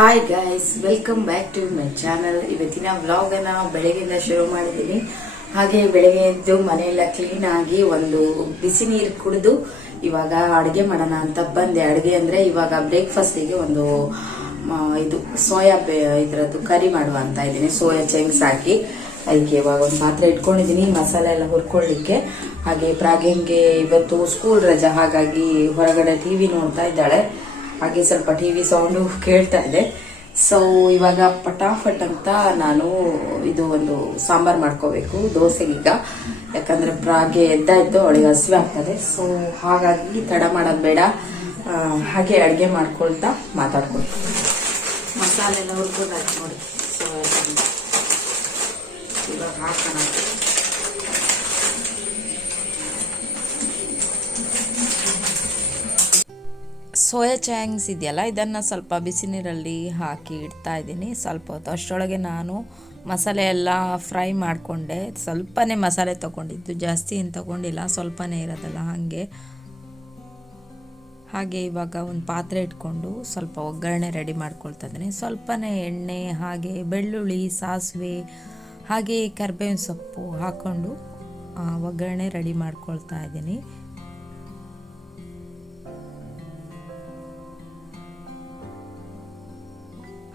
Hi guys welcome back to my channel ಇವತ್ತಿನ ವ್ಲಾಗನ್ನು ಬೆಳಗ್ಗೆಯಿಂದ ಶುರು ಮಾಡಿದ್ದೀನಿ. ಹಾಗೆ ಬೆಳಗ್ಗೆ ಎದ್ದು ಮನೆಯೆಲ್ಲ ಕ್ಲೀನ್ ಆಗಿ ಒಂದು ಬಿಸಿ ನೀರು ಕುಡಿದು ಇವಾಗ ಅಡುಗೆ ಮಾಡೋಣ ಅಂತ ಬಂದೆ. ಅಡುಗೆ ಅಂದ್ರೆ ಇವಾಗ ಬ್ರೇಕ್ಫಾಸ್ಟಿಗೆ ಒಂದು ಇದು ಸೋಯಾ ಬೇ, ಇದ್ರದ್ದು ಕರಿ ಮಾಡುವ ಅಂತ ಇದ್ದೀನಿ. ಸೋಯಾ ಚೆಂಗ್ಸ್ ಹಾಕಿ ಅದಕ್ಕೆ ಇವಾಗ ಒಂದು ಪಾತ್ರೆ ಇಟ್ಕೊಂಡಿದ್ದೀನಿ, ಮಸಾಲೆ ಎಲ್ಲ ಹುರ್ಕೊಳ್ಳಿಕ್ಕೆ. ಹಾಗೆ ಪ್ರಾಗೆಂಗೆ ಇವತ್ತು ಸ್ಕೂಲ್ ರಜಾ, ಹಾಗಾಗಿ ಹೊರಗಡೆ ಟಿವಿ ನೋಡ್ತಾ ಇದ್ದಾಳೆ. ಹಾಗೆ ಸ್ವಲ್ಪ ಟಿ ವಿ ಸೌಂಡು ಕೇಳ್ತಾ ಇದೆ. ಸೊ ಇವಾಗ ಪಟಾಫಟ್ ಅಂತ ನಾನು ಇದು ಒಂದು ಸಾಂಬಾರ್ ಮಾಡ್ಕೋಬೇಕು, ದೋಸೆಗೀಗ. ಯಾಕಂದ್ರೆ ಪ್ರಾಗೆ ಎದ್ದಾಯ್ತು ಅವಳಿಗೆ ಹಸಿವೆ ಆಗ್ತದೆ. ಸೊ ಹಾಗಾಗಿ ತಡ ಮಾಡೋದು ಬೇಡ. ಹಾಗೆ ಅಡುಗೆ ಮಾಡ್ಕೊಳ್ತಾ ಮಾತಾಡ್ಕೊಳ್ತೀನಿ ಮಸಾಲೆ ಎಲ್ಲ ಹುರ್ಕೊಂಡು ನೋಡಿ. ಸೊ ಇವಾಗ ಹಾಕೋಣ. ಸೋಯಾ ಚಾಂಗ್ಸ್ ಇದೆಯಲ್ಲ, ಇದನ್ನು ಸ್ವಲ್ಪ ಬಿಸಿ ನೀರಲ್ಲಿ ಹಾಕಿ ಇಡ್ತಾ ಇದ್ದೀನಿ. ಸ್ವಲ್ಪ ಹೊತ್ತು ಅಷ್ಟರೊಳಗೆ ನಾನು ಮಸಾಲೆ ಎಲ್ಲ ಫ್ರೈ ಮಾಡಿಕೊಂಡೆ. ಸ್ವಲ್ಪನೇ ಮಸಾಲೆ ತೊಗೊಂಡಿದ್ದು, ಜಾಸ್ತಿ ಏನು ತೊಗೊಂಡಿಲ್ಲ, ಸ್ವಲ್ಪನೇ ಇರೋದಲ್ಲ ಹಾಗೆ. ಹಾಗೆ ಇವಾಗ ಒಂದು ಪಾತ್ರೆ ಇಟ್ಕೊಂಡು ಸ್ವಲ್ಪ ಒಗ್ಗರಣೆ ರೆಡಿ ಮಾಡ್ಕೊಳ್ತಾ ಇದ್ದೀನಿ. ಸ್ವಲ್ಪನೇ ಎಣ್ಣೆ, ಹಾಗೆ ಬೆಳ್ಳುಳ್ಳಿ, ಸಾಸಿವೆ, ಹಾಗೆ ಕರ್ಬೇವಿನ ಸೊಪ್ಪು ಹಾಕ್ಕೊಂಡು ಒಗ್ಗರಣೆ ರೆಡಿ ಮಾಡ್ಕೊಳ್ತಾ ಇದ್ದೀನಿ.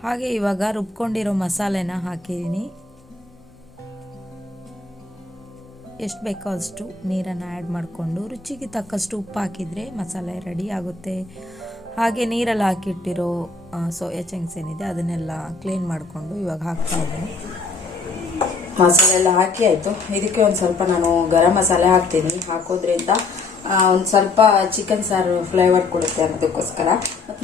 ಹಾಗೆ ಇವಾಗ ರುಬ್ಕೊಂಡಿರೋ ಮಸಾಲೆನ ಹಾಕಿದ್ದೀನಿ. ಎಷ್ಟು ಬೇಕೋ ಅಷ್ಟು ನೀರನ್ನು ಆ್ಯಡ್ ಮಾಡಿಕೊಂಡು ರುಚಿಗೆ ತಕ್ಕಷ್ಟು ಉಪ್ಪು ಹಾಕಿದರೆ ಮಸಾಲೆ ರೆಡಿ ಆಗುತ್ತೆ. ಹಾಗೆ ನೀರಲ್ಲಿ ಹಾಕಿಟ್ಟಿರೋ ಸೋಯಾ ಚಂಕ್ಸ್ ಏನಿದೆ ಅದನ್ನೆಲ್ಲ ಕ್ಲೀನ್ ಮಾಡಿಕೊಂಡು ಇವಾಗ ಹಾಕ್ತಾ ಇದ್ದೀನಿ. ಮಸಾಲೆ ಎಲ್ಲ ಹಾಕಿ ಆಯಿತು. ಇದಕ್ಕೆ ಒಂದು ಸ್ವಲ್ಪ ನಾನು ಗರಂ ಮಸಾಲೆ ಹಾಕ್ತೀನಿ. ಹಾಕೋದ್ರಿಂದ ಒಂದು ಸ್ವಲ್ಪ ಚಿಕನ್ ಸಾರು ಫ್ಲೇವರ್ ಕೊಡುತ್ತೆ ಅನ್ನೋದಕ್ಕೋಸ್ಕರ.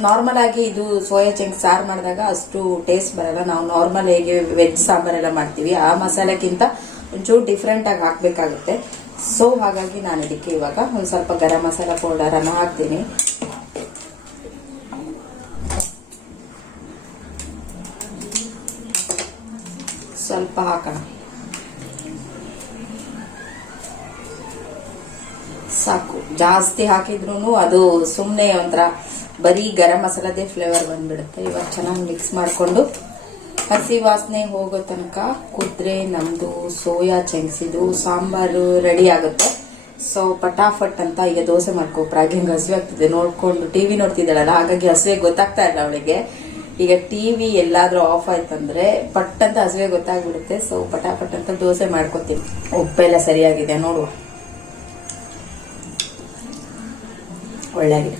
ನಾರ್ಮಲ್ ಆಗಿ ಇದು ಸೋಯಾ ಚಂಕ್ ಸಾರು ಮಾಡಿದಾಗ ಅಷ್ಟು ಟೇಸ್ಟ್ ಬರಲ್ಲ. ನಾವು ನಾರ್ಮಲ್ ಹೇಗೆ ವೆಜ್ ಸಾಂಬಾರೆಲ್ಲ ಮಾಡ್ತೀವಿ. ಆ ಮಸಾಲೆಗಿಂತ ಒಂಚೂರು ಡಿಫ್ರೆಂಟಾಗಿ ಹಾಕಬೇಕಾಗುತ್ತೆ. ಸೊ ಹಾಗಾಗಿ ನಾನು ಇದಕ್ಕೆ ಇವಾಗ ಒಂದು ಸ್ವಲ್ಪ ಗರಂ ಮಸಾಲ ಪೌಡರನ್ನು ಹಾಕ್ತೀನಿ. ಸ್ವಲ್ಪ ಹಾಕೋಣ. ಸಾಕು. ಜಾಸ್ತಿ ಹಾಕಿದ್ರು ಅದು ಸುಮ್ಮನೆ ಒಂಥರ ಬರೀ ಗರಂ ಮಸಾಲದೇ ಫ್ಲೇವರ್ ಬಂದ್ಬಿಡುತ್ತೆ. ಇವಾಗ ಚೆನ್ನಾಗಿ ಮಿಕ್ಸ್ ಮಾಡಿಕೊಂಡು ಹಸಿ ವಾಸನೆ ಹೋಗೋ ತನಕ ಕುದ್ರೆ, ನಮ್ದು ಸೋಯಾ ಚೆಂಗ್ಸಿದು ಸಾಂಬಾರು ರೆಡಿ ಆಗುತ್ತೆ. ಸೊ ಪಟಾಫಟ್ ಅಂತ ಈಗ ದೋಸೆ ಮಾಡ್ಕೊ ಪ್ರಾಗ್ಯಂಗ್ ಹಸಿವೆ ಆಗ್ತಿದೆ. ನೋಡ್ಕೊಂಡು ಟಿವಿ ನೋಡ್ತಿದ್ದಾಳಲ್ಲ, ಹಾಗಾಗಿ ಹಸಿವೆ ಗೊತ್ತಾಗ್ತಾ ಇಲ್ಲ ಅವಳಿಗೆ. ಈಗ ಟಿವಿ ಎಲ್ಲಾದ್ರೂ ಆಫ್ ಆಯ್ತಂದ್ರೆ ಪಟ್ ಅಂತ ಹಸಿವೆ ಗೊತ್ತಾಗ್ಬಿಡುತ್ತೆ. ಸೊ ಪಟಾಫಟ್ ಅಂತ ದೋಸೆ ಮಾಡ್ಕೋತೀನಿ. ಉಪ್ಪೆಲ್ಲ ಸರಿಯಾಗಿದೆ, ನೋಡುವ. ಒಳ್ಳೆಯಾಗಿದೆ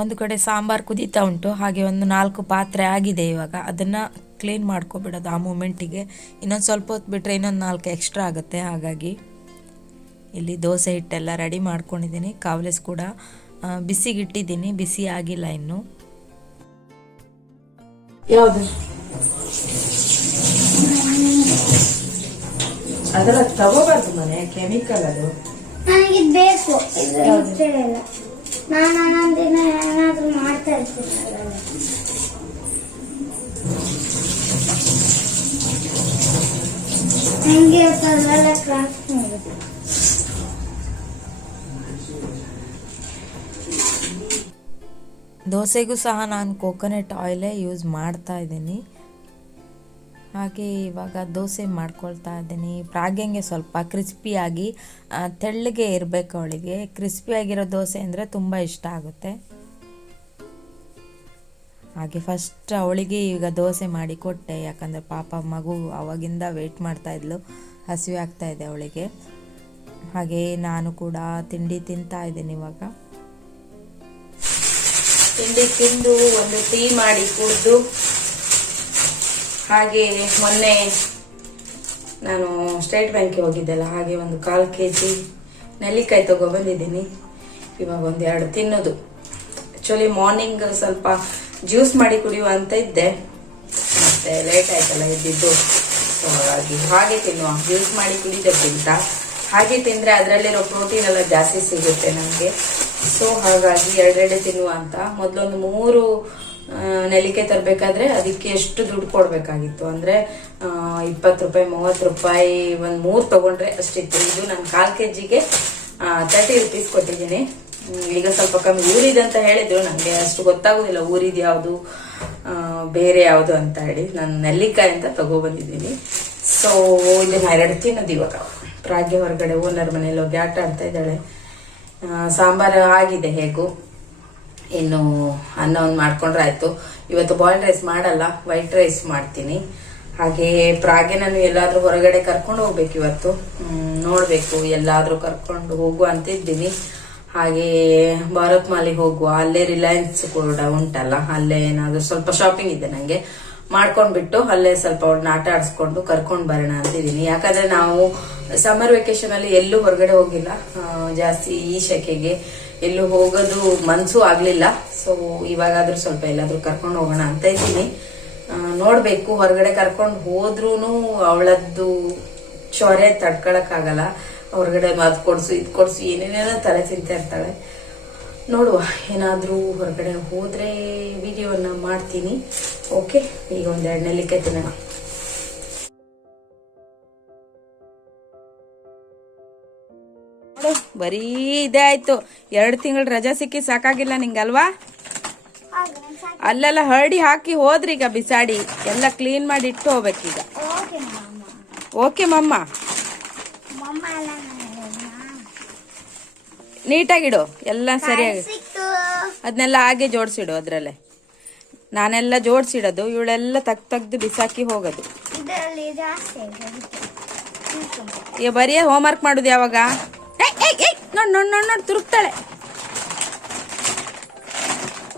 ಒಂದು ಕಡೆ ಸಾಂಬಾರು ಕುದೀತಾ ಉಂಟು ಹಾಗೆ ಒಂದು ನಾಲ್ಕು ಪಾತ್ರೆ ಆಗಿದೆ ಇವಾಗ. ಅದನ್ನು ಕ್ಲೀನ್ ಮಾಡ್ಕೊಬಿಡೋದು ಆ ಮೂಮೆಂಟಿಗೆ ಇನ್ನೊಂದು ಸ್ವಲ್ಪ ಹೊತ್ತು ಬಿಟ್ಟರೆ ಇನ್ನೊಂದು ನಾಲ್ಕು ಎಕ್ಸ್ಟ್ರಾ ಆಗುತ್ತೆ ಹಾಗಾಗಿ ಇಲ್ಲಿ ದೋಸೆ ಹಿಟ್ಟೆಲ್ಲ ರೆಡಿ ಮಾಡ್ಕೊಂಡಿದ್ದೀನಿ. ಕಾವಲೆಸ್ ಕೂಡ ಬಿಸಿಗಿಟ್ಟಿದ್ದೀನಿ ಬಿಸಿ ಆಗಿಲ್ಲ ಇನ್ನು. ಯಾವುದು? ಅದೆಲ್ಲ ತಗೋಬಾರ್ದು ಮನೆ ಕೆಮಿಕಲ್ ಅದು. ನನಗೆ ಬೇಕು ಇದು ಗೊತ್ತಿರಲ್ಲ ನಾನು ಒಂದೊಂದು ದಿನ ಏನಾದ್ರೂ ಮಾಡ್ತಾ ಇರ್ತೀನಿ. ಅದೆಲ್ಲ. ನಂಗೆ ಅದೆಲ್ಲ ಕ್ರಾಸ್ ಮಾಡೋದು ದೋಸೆಗೂ ಸಹ ನಾನು ಕೋಕೋನಟ್ ಆಯಿಲೇ ಯೂಸ್ ಮಾಡ್ತಾ ಇದ್ದೀನಿ. ಹಾಗೆ ಇವಾಗ ದೋಸೆ ಮಾಡ್ಕೊಳ್ತಾ ಇದ್ದೀನಿ. ಪ್ರಾಗೆಂಗೆ ಸ್ವಲ್ಪ ಕ್ರಿಸ್ಪಿಯಾಗಿ ತೆಳ್ಳಗೆ ಇರಬೇಕು ಅವಳಿಗೆ. ಕ್ರಿಸ್ಪಿಯಾಗಿರೋ ದೋಸೆ ಅಂದರೆ ತುಂಬ ಇಷ್ಟ ಆಗುತ್ತೆ. ಹಾಗೆ ಫಸ್ಟ್ ಅವಳಿಗೆ ಈಗ ದೋಸೆ ಮಾಡಿ ಕೊಟ್ಟೆ. ಯಾಕಂದರೆ ಪಾಪ ಮಗು ಅವಾಗಿಂದ ವೆಯ್ಟ್ ಮಾಡ್ತಾ ಇದ್ಲು. ಹಸಿವೆ ಆಗ್ತಾ ಇದೆ ಅವಳಿಗೆ. ಹಾಗೆ ನಾನು ಕೂಡ ತಿಂಡಿ ತಿಂತಾ ಇದ್ದೀನಿ ಇವಾಗ. ತಿಂಡಿ ತಿಂದು ಒಂದು ಟೀ ಮಾಡಿ ಕುಡಿದು ಹಾಗೆ ಮೊನ್ನೆ ನಾನು ಸ್ಟೇಟ್ ಬ್ಯಾಂಕ್ಗೆ ಹೋಗಿದ್ದೆಲ್ಲ, ಹಾಗೆ ಒಂದು ಕಾಲು ಕೆ ಜಿ ನೆಲ್ಲಿಕಾಯಿ ತಗೊಬಂದಿದ್ದೀನಿ ಇವಾಗ ಒಂದು ಎರಡು ತಿನ್ನೋದು. ಆ್ಯಕ್ಚುಲಿ ಮಾರ್ನಿಂಗ್ ಸ್ವಲ್ಪ ಜ್ಯೂಸ್ ಮಾಡಿ ಕುಡಿಯುವ ಅಂತ ಇದ್ದೆ. ಮತ್ತೆ ಲೇಟ್ ಆಯ್ತಲ್ಲ ಇದ್ದಿದ್ದು ಸೊ ಹಾಗಾಗಿ ಹಾಗೆ ತಿನ್ನುವ. ಜ್ಯೂಸ್ ಮಾಡಿ ಕುಡಿದಕ್ಕಿಂತ ಹಾಗೆ ತಿಂದರೆ ಅದರಲ್ಲಿರೋ ಪ್ರೋಟೀನ್ ಎಲ್ಲ ಜಾಸ್ತಿ ಸಿಗುತ್ತೆ ನಮಗೆ. ಸೊ ಹಾಗಾಗಿ ಎರಡೆರಡೆ ತಿನ್ನುವ ಅಂತ. ಮೊದಲೊಂದು ಮೂರು ನೆಲ್ಲಿಕಾಯಿ ತರಬೇಕಾದ್ರೆ ಅದಕ್ಕೆ ಎಷ್ಟು ದುಡ್ಡು ಕೊಡಬೇಕಾಗಿತ್ತು? ಅಂದರೆ ಇಪ್ಪತ್ತು ರೂಪಾಯಿ, ಮೂವತ್ತು ರೂಪಾಯಿ, ಒಂದು ಮೂರು ತೊಗೊಂಡ್ರೆ ಅಷ್ಟಿತ್ತು. ಇದು ನಾನು ಕಾಲು ಕೆ ಜಿಗೆ ತರ್ಟಿ ರುಪೀಸ್ ಕೊಟ್ಟಿದ್ದೀನಿ. ಈಗ ಸ್ವಲ್ಪ ಕಮ್ಮಿ. ಊರಿದೆ ಅಂತ ಹೇಳಿದ್ರು ನನಗೆ ಅಷ್ಟು ಗೊತ್ತಾಗೋದಿಲ್ಲ ಊರಿದು ಯಾವುದು ಬೇರೆ ಯಾವುದು ಅಂತ ಹೇಳಿ. ನಾನು ನೆಲ್ಲಿಕಾಯಿ ಅಂತ ತಗೊಬಂದಿದ್ದೀನಿ. ಸೊ ಇದನ್ನ ಎರಡು ತಿನ್ನೋದು ಇವಾಗ. ಪ್ರಾಗ್ಯ ಹೊರಗಡೆ ಓನರ್ ಮನೇಲಿ ಹೋಗಿ ಆಟ ಆಡ್ತಾ ಇದ್ದಾಳೆ. ಸಾಂಬಾರು ಆಗಿದೆ ಹೇಗೂ? ಇನ್ನು ಅನ್ನ ಒಂದು ಮಾಡ್ಕೊಂಡ್ರೆ ಆಯ್ತು. ಇವತ್ತು ಬಾಯ್ಲ್ಡ್ ರೈಸ್ ಮಾಡಲ್ಲ ವೈಟ್ ರೈಸ್ ಮಾಡ್ತೀನಿ. ಹಾಗೆ ಪ್ರಾಗೆ ನಾನು ಎಲ್ಲಾದ್ರೂ ಹೊರಗಡೆ ಕರ್ಕೊಂಡು ಹೋಗ್ಬೇಕು ಇವತ್ತು. ನೋಡಬೇಕು, ಎಲ್ಲಾದ್ರೂ ಕರ್ಕೊಂಡು ಹೋಗುವ ಅಂತಿದ್ದೀನಿ. ಹಾಗೆ ಭಾರತ್ ಮಾಲಿಗೆ ಹೋಗುವ, ಅಲ್ಲೇ ರಿಲಯನ್ಸ್ ಕೂಡ ಉಂಟಲ್ಲ, ಅಲ್ಲೇ ಏನಾದ್ರು ಸ್ವಲ್ಪ ಶಾಪಿಂಗ್ ಇದೆ ನಂಗೆ. ಮಾಡ್ಕೊಂಡ್ಬಿಟ್ಟು ಅಲ್ಲೇ ಸ್ವಲ್ಪ ಅವ್ರನ್ನ ಆಟ ಆಡಿಸ್ಕೊಂಡು ಕರ್ಕೊಂಡು ಬರೋಣ ಅಂತಿದ್ದೀನಿ. ಯಾಕಂದ್ರೆ ನಾವು ಸಮ್ಮರ್ ವೆಕೇಶನ್ ಅಲ್ಲಿ ಎಲ್ಲೂ ಹೊರಗಡೆ ಹೋಗಿಲ್ಲ. ಜಾಸ್ತಿ ಈ ಶೆಕೆಗೆ. ಎಲ್ಲೂ ಹೋಗೋದು ಮನ್ಸು ಆಗ್ಲಿಲ್ಲ. ಸೊ ಇವಾಗಾದ್ರೂ ಸ್ವಲ್ಪ ಎಲ್ಲಾದ್ರೂ ಕರ್ಕೊಂಡು ಹೋಗೋಣ ಅಂತ ಇದ್ದೀನಿ. ನೋಡಬೇಕು, ಹೊರಗಡೆ ಕರ್ಕೊಂಡು ಹೋದ್ರೂ ಅವಳದ್ದು ಚೊರೆ ತಡ್ಕೊಳಕ್ಕಾಗಲ್ಲ. ಹೊರಗಡೆ ಅದ್ ಕೊಡ್ಸು, ಇದು ಕೊಡ್ಸು, ಏನೇನೇನೋ ತಲೆ ತಿಂತಾ ಇರ್ತಾಳೆ. ನೋಡುವ, ಏನಾದ್ರೂ ಹೊರಗಡೆ ಹೋದರೆ ವಿಡಿಯೋನ ಮಾಡ್ತೀನಿ. ಓಕೆ ಈಗ ಒಂದೆರಡು ಲಿಕ್ಕೆ ತಿನ್ನೋಣ. ನೋಡು ಬರೀ ಇದೇ ಆಯ್ತು. ಎರಡು ತಿಂಗಳು ರಜಾ ಸಿಕ್ಕಿ ಸಾಕಾಗಿಲ್ಲ ನಿಂಗಲ್ವಾ? ಅಲ್ಲೆಲ್ಲ ಹರಡಿ ಹಾಕಿ ಹೋದ್ರಿ ಈಗ ಬಿಸಾಡಿ. ಎಲ್ಲ ಕ್ಲೀನ್ ಮಾಡಿ ಇಟ್ಟು ಹೋಗ್ಬೇಕೀಗ. ಓಕೆ ಮಮ್ಮ ನೀಟಾಗಿಡು. ಎಲ್ಲ ಸರಿಯಾಗಿ ಅದನ್ನೆಲ್ಲ ಹಾಗೆ ಜೋಡಿಸಿಡು ಅದರಲ್ಲೇ. ನಾನೆಲ್ಲ ಜೋಡಿಸಿಡೋದು ಇವಳೆಲ್ಲ ತಗ್ ತೆಗ್ದು ಬಿಸಾಕಿ ಹೋಗೋದು. ಈಗ ಬರೀ ಹೋಮ್ವರ್ಕ್ ಮಾಡೋದು ಯಾವಾಗ? ನೋಡ್ ನೋಡ್ ನೋಡ್ ನೋಡ್ ತುರುಕ್ತಾಳೆ.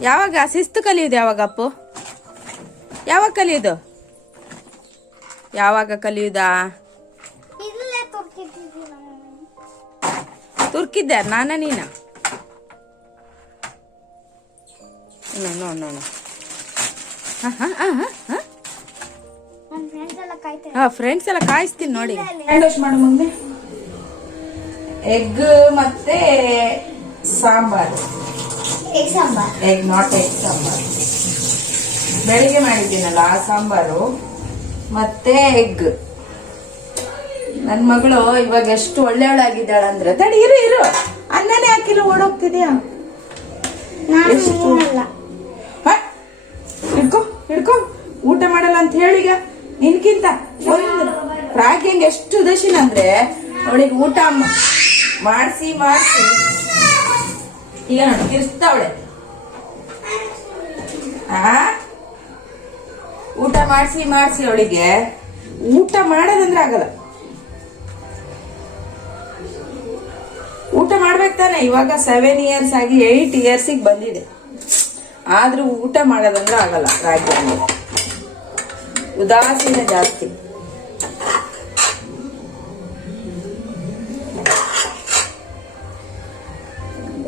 ಯಾವಾಗ? ಶಿಸ್ತು ಕಲಿಯೋದು ಯಾವಾಗ ಅಪ್ಪು? ಯಾವಾಗ ಕಲಿಯೋದು? ಯಾವಾಗ ಕಲಿಯುದಾ? ಇಲ್ಲೇ ತೊಕ್ಕಿಟ್ಟಿದ್ದೀನಿ ನಾನು. ತುರ್ಕಿದ್ದೆ ನಾನ ನೀನ? ನೋಡ್ ನೋಡ್ ಹಾ ಹಾ ಹಾ ಹಾ ಫ್ರೆಂಡ್ಸ್ ಎಲ್ಲ ಕಾಯ್ತಾರೆ ಹಾ ಫ್ರೆಂಡ್ಸ್ ಎಲ್ಲ ಕಾಯಿಸ್ತೀನಿ ನೋಡಿ. ಹ್ಯಾಂಡ್ ವಾಶ್ ಮಾಡು ಮುಂದೆ ಎಗ್ ಮತ್ತೆ sambar. Egg sambar. Egg not egg sambar. ಬೆಳಿಗ್ಗೆ ಮಾಡಿದ್ದೀನಲ್ಲ ಆ ಸಾಂಬಾರು. ಮತ್ತೆ ಎಗ್. ನನ್ ಮಗಳು ಇವಾಗ ಎಷ್ಟು ಒಳ್ಳೆಯವಳಾಗಿದ್ದಾಳಂದ್ರೆ ತಡಿ ಇರು ಇರು. ಅನ್ನನೇ ಹಾಕಿಲ್ಲ ಓಡೋಗ್ತಿದ್ಯಾ? ಹಿಡ್ಕೊ ಹಿಡ್ಕೊ. ಊಟ ಮಾಡಲ್ಲ ಅಂತ ಹೇಳಿಗ ನಿನ್ಕಿಂತ. ಒಂದು ಹೆಂಗ್ ಎಷ್ಟು ದಶಿನಂದ್ರೆ ಅಂದ್ರೆ ಅವಳಿಗೆ ಊಟ ಮಾಡಿಸಿ ಮಾಡಿಸಿ. ಈಗ ನೋಡಿ ತಿರ್ಸ್ತಾವಳೆ ಆ? ಊಟ ಮಾಡಿಸಿ ಮಾಡಿಸಿ ಅವಳಿಗೆ. ಊಟ ಮಾಡೋದಂದ್ರೆ ಆಗಲ್ಲ. ಊಟ ಮಾಡ್ಬೇಕು ತಾನೆ. ಇವಾಗ ಸೆವೆನ್ ಇಯರ್ಸ್ ಆಗಿ ಏಯ್ಟ್ ಇಯರ್ಸಿಗೆ ಬಂದಿದೆ. ಆದರೂ ಊಟ ಮಾಡೋದಂದ್ರೆ ಆಗಲ್ಲ ಅಂದ್ರೆ ಉದಾಸೀನ ಜಾಸ್ತಿ.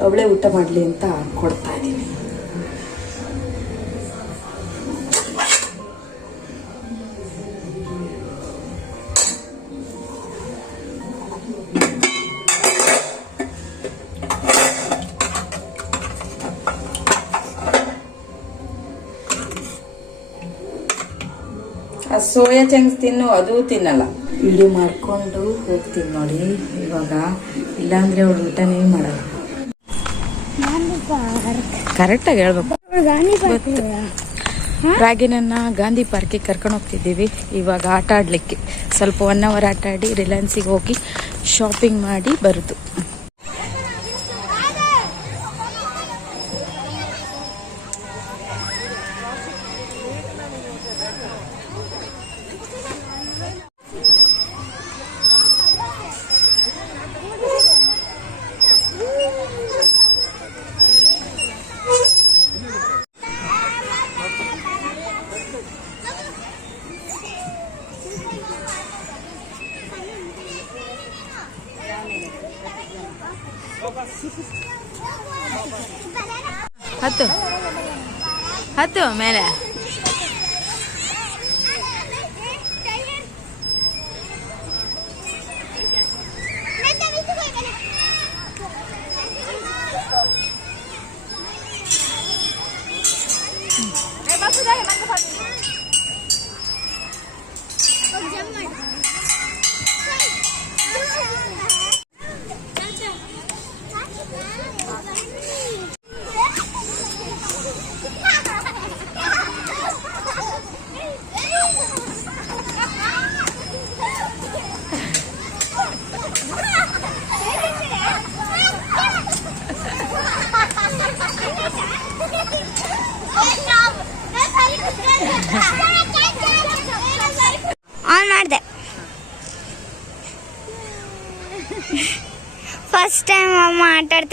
ಅವಳೇ ಊಟ ಮಾಡಲಿ ಅಂತ ಕೊಡ್ತಾ ಇದ್ದೀನಿ. ಆ ಸೋಯಾ ಚಂಕ್ಸ್ ತಿನ್ನು ಅದು ತಿನ್ನಲ್ಲ. ಇಲ್ಲಿ ಮಾಡ್ಕೊಂಡು ಹೋಗ್ತೀನಿ ನೋಡಿ ಇವಾಗ. ಇಲ್ಲಾಂದ್ರೆ ಅವಳು ಊಟನೇ ಮಾಡಲ್ಲ. ಕರೆಕ್ಟಾಗಿ ಹೇಳ್ಬೇಕು. ರಾಗಿನನ್ನ ಗಾಂಧಿ ಪಾರ್ಕಿಗೆ ಕರ್ಕೊಂಡು ಹೋಗ್ತಿದ್ದೀವಿ. ಇವಾಗ ಆಟ ಆಡ್ಲಿಕ್ಕೆ ಸ್ವಲ್ಪ ಒನ್ ಅವರ್ ಆಟ ಆಡಿ ರಿಲಯನ್ಸಿಗೆ ಹೋಗಿ ಶಾಪಿಂಗ್ ಮಾಡಿ ಬರುದು. ಹತ್ತು. ಹತ್ತು ಮೇಲೆ.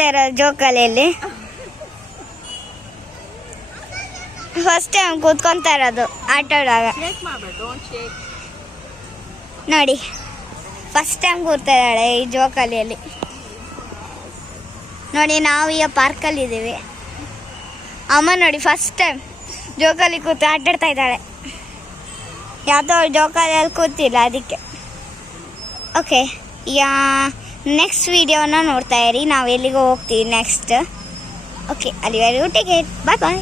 ಇರೋದು ಜೋಕಾಲಿಯಲ್ಲಿ ಫಸ್ಟ್ ಟೈಮ್ ಕೂತ್ಕೊಂತ ಇರೋದು ಆಟ ಆಡುವಾಗ. ನೋಡಿ ಫಸ್ಟ್ ಟೈಮ್ ಕೂರ್ತಾ ಇದ್ದಾಳೆ ಈ ಜೋಕಾಲಿಯಲ್ಲಿ ನೋಡಿ ನಾವು ಈಗ ಪಾರ್ಕಲ್ಲಿ ಇದ್ದೀವಿ. ಅಮ್ಮ ನೋಡಿ ಫಸ್ಟ್ ಟೈಮ್ ಜೋಕಾಲಿ ಕೂತು ಆಟಾಡ್ತಾ ಇದ್ದಾಳೆ. ಯಾವುದೋ ಜೋಕಾಲಿಯಲ್ಲಿ ಕೂತಿಲ್ಲ ಅದಕ್ಕೆ. ಓಕೆ ಈಗ ನೆಕ್ಸ್ಟ್ ವೀಡಿಯೋನ ನೋಡ್ತಾ ಇರಿ. ನಾವು ಎಲ್ಲಿಗೆ ಹೋಗ್ತೀವಿ ನೆಕ್ಸ್ಟ್ ಓಕೆ ಅಲ್ಲಿವರೆಗೂ ಟಿಕೆಟ್ ಬಾಯ್ ಬಾಯ್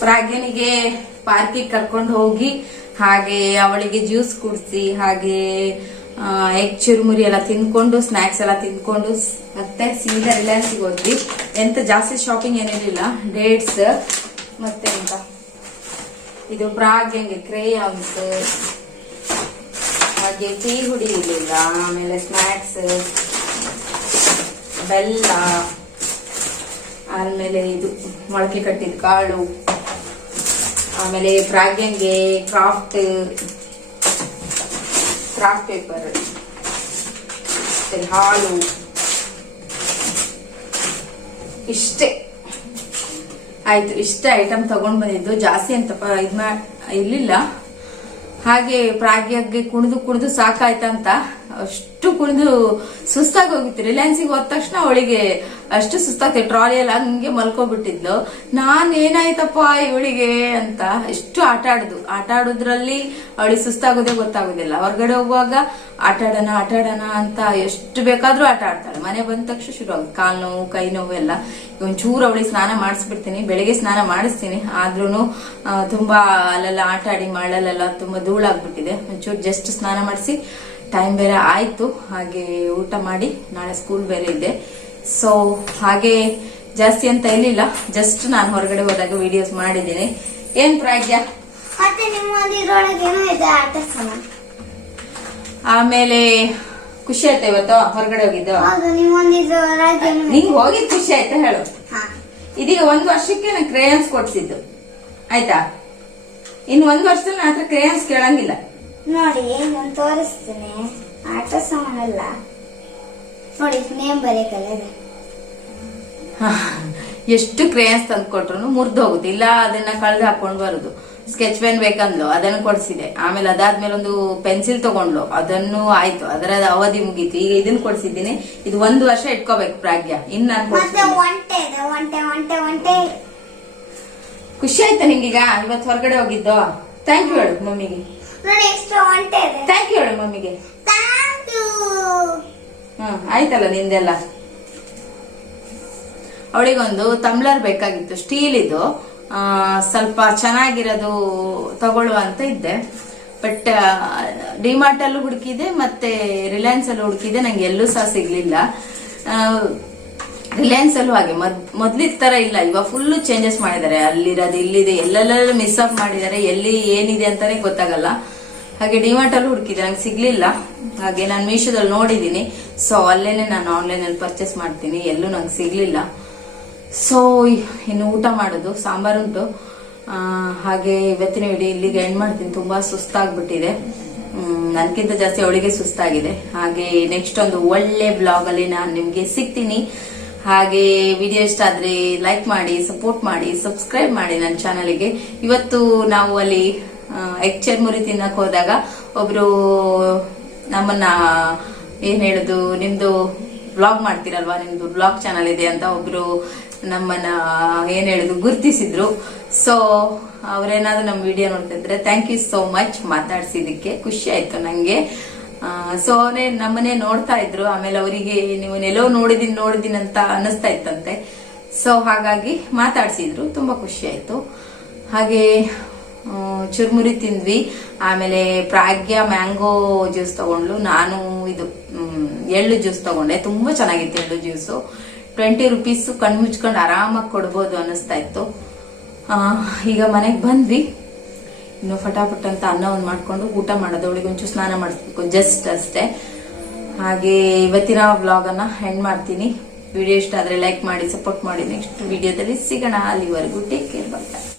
ಪ್ರಾಜ್ಞನಿಗೆ ಪಾರ್ಕಿಗೆ ಕರ್ಕೊಂಡು ಹೋಗಿ, ಹಾಗೆ ಅವಳಿಗೆ ಜ್ಯೂಸ್ ಕುಡಿಸಿ, ಹಾಗೆ ಎಗ್ ಚುರುಮುರಿ ಎಲ್ಲ ತಿನ್ಕೊಂಡು ಸ್ನಾಕ್ಸ್ ಎಲ್ಲ ತಿನ್ಕೊಂಡು, ಸ್- ಮತ್ತೆ ಸೀದಾ ರಿಲಯನ್ಸ್ಗೆ ಹೋದ್ವಿ. ಎಂತ ಜಾಸ್ತಿ ಶಾಪಿಂಗ್ ಏನಿರಲಿಲ್ಲ ಡೇಟ್ಸ್ ಮತ್ತೆ ಎಂತ? ಇದು ಪ್ರಾಗ್ಯಂಗೆ ಕ್ರೇಯಾನ್ಸ್ ಹಾಗೆ ಟೀ ಹುಡಿ ಇರಲಿಲ್ಲ ಆಮೇಲೆ ಸ್ನಾಕ್ಸ್ ಬೆಲ್ಲ, ಆಮೇಲೆ ಇದು ಮೊಳಕೆ ಕಟ್ಟಿದ ಕಾಳು. ಆಮೇಲೆ ಪ್ರಾಗ್ಯಂಗೆ ಕ್ರಾಫ್ಟ್ ಕ್ರಾಫ್ಟ್ ಪೇಪರ್ ಹಾಲು. ಇಷ್ಟೇ. ಆಯ್ತು, ಇಷ್ಟೇ ಐಟಮ್ ತಗೊಂಡ್ ಬಂದಿದ್ದು. ಜಾಸ್ತಿ ಅಂತ ಇದ್ ಇರ್ಲಿಲ್ಲ. ಹಾಗೆ ಪ್ರಾಗ್ಯಗೆ ಕುಣಿದು ಕುಣಿದು ಸಾಕಾಯ್ತಂತ. ಅಷ್ಟು ಕುಣಿದು ಸುಸ್ತಾಗಿ ಹೋಗಿತ್ತು. ರಿಲಯನ್ಸಿಗೆ ಹೋದ ತಕ್ಷಣ ಅವಳಿಗೆ ಅಷ್ಟು ಸುಸ್ತಾಗ್ತದೆ ಟ್ರಾಲಿ ಎಲ್ಲ ಹಂಗೆ ಮಲ್ಕೋಬಿಟ್ಟಿದ್ಲು ನಾನ್ ಏನಾಯ್ತಪ್ಪ ಇವಳಿಗೆ ಅಂತ ಎಷ್ಟು ಆಟ ಆಡುದು. ಆಟ ಆಡೋದ್ರಲ್ಲಿ ಅವಳಿಗೆ ಸುಸ್ತಾಗೋದೇ ಗೊತ್ತಾಗೋದಿಲ್ಲ. ಹೊರಗಡೆ ಹೋಗುವಾಗ ಆಟ ಆಡೋಣ ಆಟ ಆಡೋಣ ಅಂತ ಎಷ್ಟು ಬೇಕಾದ್ರೂ ಆಟ ಆಡ್ತಾಳೆ. ಮನೆ ಬಂದ ತಕ್ಷಣ ಶುರು ಆಗುತ್ತೆ ಕಾಲ್ ನೋವು, ಕೈ ನೋವು ಎಲ್ಲ. ಒಂಚೂರು ಅವಳಿಗೆ ಸ್ನಾನ ಮಾಡಿಸ್ಬಿಡ್ತೀನಿ. ಬೆಳಿಗ್ಗೆ ಸ್ನಾನ ಮಾಡಿಸ್ತೀನಿ. ಆದ್ರೂ ತುಂಬಾ ಅಲ್ಲೆಲ್ಲ ಆಟ ಆಡಿ ಮಳಲೆಲ್ಲ ತುಂಬಾ ಧೂಳಾಗ್ಬಿಟ್ಟಿದೆ. ಒಂಚೂರು ಜಸ್ಟ್ ಸ್ನಾನ ಮಾಡಿಸಿ ಟೈಮ್ ಬೇರೆ ಆಯ್ತು ಹಾಗೆ ಊಟ ಮಾಡಿ ನಾಳೆ ಸ್ಕೂಲ್ ಬೇರೆ ಇದೆ. ಸೊ ಹಾಗೆ ಜಾಸ್ತಿ ಅಂತ ಇರ್ಲಿಲ್ಲ ಜಸ್ಟ್ ನಾನು ಹೊರಗಡೆ ಹೋದಾಗ ವಿಡಿಯೋಸ್ ಮಾಡಿದ್ದೀನಿ. ಏನ್ ಪ್ರಾಜ್ಯ? ಆಮೇಲೆ ಖುಷಿ ಆಯ್ತಾ ಇವತ್ತು? ಹೊರಗಡೆ ಹೋಗಿದ್ದು? ನಿಂಗೆ ಹೋಗಿದ್ ಖುಷಿ ಆಯ್ತಾ ಹೇಳು? ಹಾ. ಇದೀಗ ಒಂದು ವರ್ಷಕ್ಕೆ ನಾನು ಕ್ರೇಯನ್ಸ್ ಕೊಡ್ಸಿದ್ದು. ಆಯ್ತಾ? ಇನ್ನು ಒಂದು ವರ್ಷದಲ್ಲಿ ನಾನು ಹತ್ರ ಕ್ರೇಯನ್ಸ್ ಕೇಳಂಗಿಲ್ಲ. ನೋಡಿ ನಾನು ತೋರಿಸ್ತೀನಿ. ಆಟ ಸಾಮಾನೆಲ್ಲ ನೋಡಿ ನೇಮ್ ಬರೆಯಕ್ಕಲ್ಲ ಇದೆ. ಎಷ್ಟು ಕ್ರೇಯನ್ಸ್ ತಂದು ಕೊಟ್ರು ಮುರಿದು ಹೋಗುತ್ತೆ ಇಲ್ಲ ಅದನ್ನ ಕಳೆದು ಹಾಕೊಂಡು ಬರುದು. ಸ್ಕೆಚ್ ಪೆನ್ ಬೇಕಂದ್ಲು ಅದನ್ನು ಕೊಡಿಸಿದೆ. ಆಮೇಲೆ ಅದಾದ್ಮೇಲೆ ಒಂದು ಪೆನ್ಸಿಲ್ ತಗೊಂಡ್ಲು. ಅದನ್ನು ಆಯ್ತು. ಅದರ ಅವಧಿ ಮುಗೀತು. ಈಗ ಇದನ್ನ ಕೊಡ್ಸಿದ್ದೀನಿ. ಇದು ಒಂದು ವರ್ಷ ಇಟ್ಕೋಬೇಕು ಪ್ರಾಗ್ಯ ಇನ್ ನಾನು ಮತ್ತೆ ಒಂಟೆ ಇದೆ. ಒಂಟೆ ಒಂಟೆ ಒಂಟೆ ಖುಷಿ ಆಯ್ತಾ ನಿಂಗೀಗ. ಇವತ್ತು ಹೊರಗಡೆ ಹೋಗಿದ್ದು. ಥ್ಯಾಂಕ್ ಯು ಹೇಳು ಮಮ್ಮಿಗೆ. ಎಷ್ಟು ಥ್ಯಾಂಕ್ ಯು ಹೇಳು ಮಮ್ಮಿಗೆ. ಥ್ಯಾಂಕ್ ಯು ಹ್ಮ್ ಆಯ್ತಲ್ಲ ನಿಂದೆಲ್ಲ. ಅವಳಿಗೊಂದು ತಮ್ಲರ್ ಬೇಕಾಗಿತ್ತು ಸ್ಟೀಲ್ ಇದು. ಸ್ವಲ್ಪ ಚೆನ್ನಾಗಿರೋದು ತಗೊಳ್ಳುವ ಅಂತ ಇದ್ದೆ. ಬಟ್ ಡಿಮಾರ್ಟ್ ಅಲ್ಲೂ ಹುಡುಕಿದೆ ಮತ್ತೆ ರಿಲಯನ್ಸ್ ಅಲ್ಲೂ ಹುಡುಕಿದೆ ನಂಗೆ ಎಲ್ಲೂ ಸಹ ಸಿಗ್ಲಿಲ್ಲ. ರಿಲಯನ್ಸ್ ಅಲ್ಲೂ ಹಾಗೆ. ಮೊದ್ಲಿದ ತರ ಇಲ್ಲ. ಇವಾಗ ಫುಲ್ ಚೇಂಜಸ್ ಮಾಡಿದ್ದಾರೆ. ಅಲ್ಲಿರೋದು, ಇಲ್ಲಿದೆ ಎಲ್ಲೆಲ್ಲ ಮಿಸ್ ಅಪ್ ಮಾಡಿದ್ದಾರೆ. ಎಲ್ಲಿ ಏನಿದೆ ಅಂತಾನೆ ಗೊತ್ತಾಗಲ್ಲ. ಹಾಗೆ ಡಿಮಾರ್ಟ್ ಅಲ್ಲಿ ಹುಡುಕಿದೆ ನಂಗೆ ಸಿಗ್ಲಿಲ್ಲ. ಹಾಗೆ ನಾನು ಮೀಶೋದಲ್ಲಿ ನೋಡಿದ್ದೀನಿ. ಸೊ ಅಲ್ಲೇನೆ ನಾನು ಆನ್ಲೈನ್ ಅಲ್ಲಿ ಪರ್ಚೇಸ್ ಮಾಡ್ತೀನಿ. ಎಲ್ಲೂ ನಂಗೆ ಸಿಗ್ಲಿಲ್ಲ. ಸೊ ಇನ್ನು ಊಟ ಮಾಡೋದು ಸಾಂಬಾರುಂಟು ಹಾಗೆ ಇವತ್ತಿನ ಹಿಡಿ ಇಲ್ಲಿಗೆ ಎಂಡ್ ಮಾಡ್ತೀನಿ. ತುಂಬಾ ಸುಸ್ತಾಗ್ಬಿಟ್ಟಿದೆ. ನನ್ಗಿಂತ ಜಾಸ್ತಿ ಅವಳಿಗೆ ಸುಸ್ತಾಗಿದೆ. ಹಾಗೆ ನೆಕ್ಸ್ಟ್ ಒಂದು ಒಳ್ಳೆ ಬ್ಲಾಗ್ ಅಲ್ಲಿ ನಾನು ನಿಮ್ಗೆ ಸಿಗ್ತೀನಿ. ಹಾಗೆ ವಿಡಿಯೋ ಇಷ್ಟ ಆದ್ರೆ ಲೈಕ್ ಮಾಡಿ ಸಪೋರ್ಟ್ ಮಾಡಿ ಸಬ್ಸ್ಕ್ರೈಬ್ ಮಾಡಿ ನನ್ನ ಚಾನಲ್ಗೆ ಇವತ್ತು ನಾವು ಅಲ್ಲಿ ಎಗ್ ಚರ್ಮುರಿ ತಿನ್ನಕ್ ಹೋದಾಗ ಒಬ್ರು ನಮ್ಮನ್ನ, ಏನ್ ಹೇಳುದು, ನಿಮ್ದು ಬ್ಲಾಗ್ ಮಾಡ್ತೀರಲ್ವಾ, ನಿಮ್ದು ಬ್ಲಾಗ್ ಚಾನಲ್ ಇದೆ ಅಂತ ಒಬ್ರು ನಮ್ಮನ್ನ, ಏನ್ ಹೇಳುದು, ಗುರುತಿಸಿದ್ರು. ಸೊ ಅವ್ರೇನಾದ್ರೂ ನಮ್ಮ ವಿಡಿಯೋ ನೋಡ್ತಿದ್ರೆ ಥ್ಯಾಂಕ್ ಯು ಸೋ ಮಚ್ ಮಾತಾಡ್ಸಿದಕ್ಕೆ ಖುಷಿ ಆಯ್ತು ನಂಗೆ. ಸೊ ಅವನೇ ನಮ್ಮನೆ ನೋಡ್ತಾ ಇದ್ರು. ಆಮೇಲೆ ಅವರಿಗೆ, ನೀವು ನೆಲೋ ನೋಡಿದೀನಿ ನೋಡಿದೀನಿ ಅಂತ ಅನಿಸ್ತಾ ಇತ್ತಂತೆ. ಸೊ ಹಾಗಾಗಿ ಮಾತಾಡ್ಸಿದ್ರು. ತುಂಬಾ ಖುಷಿ ಆಯ್ತು. ಹಾಗೆ ಚುರುಮುರಿ ತಿಂದ್ವಿ. ಆಮೇಲೆ ಪ್ರಾಗ್ಯ ಮ್ಯಾಂಗೋ ಜ್ಯೂಸ್ ತಗೊಂಡ್ಲು. ನಾನು ಇದು ಎಳ್ಳು ಜ್ಯೂಸ್ ತಗೊಂಡೆ. ತುಂಬಾ ಚೆನ್ನಾಗಿತ್ತು ಎಳ್ಳು ಜ್ಯೂಸು. ಟ್ವೆಂಟಿ ರುಪೀಸ್ ಕಣ್ಮುಚ್ಕೊಂಡು ಆರಾಮಾಗಿ ಕೊಡ್ಬೋದು ಅನಿಸ್ತಾ ಇತ್ತು. ಈಗ ಮನೆಗೆ ಬಂದ್ವಿ. ಇನ್ನು ಫಟಾಫಟ್ ಅಂತ ಅನ್ನ ಒಂದು ಮಾಡ್ಕೊಂಡು ಊಟ ಮಾಡೋದು. ಅವಳಿಗೆ ಒಂಚೂರು ಸ್ನಾನ ಮಾಡಿಸ್ಬೇಕು. ಜಸ್ಟ್ ಅಷ್ಟೇ. ಹಾಗೆ ಇವತ್ತಿನ ವ್ಲಾಗ್ ಅನ್ನ ಹೆಂಡ್ ಮಾಡ್ತೀನಿ. ವಿಡಿಯೋ ಇಷ್ಟ ಆದ್ರೆ ಲೈಕ್ ಮಾಡಿ ಸಪೋರ್ಟ್ ಮಾಡಿ. ನೆಕ್ಸ್ಟ್ ವಿಡಿಯೋದಲ್ಲಿ ಸಿಗೋಣ. ಅಲ್ಲಿವರೆಗೂ ಟೇಕ್ ಕೇರ್ ಬಾಯ್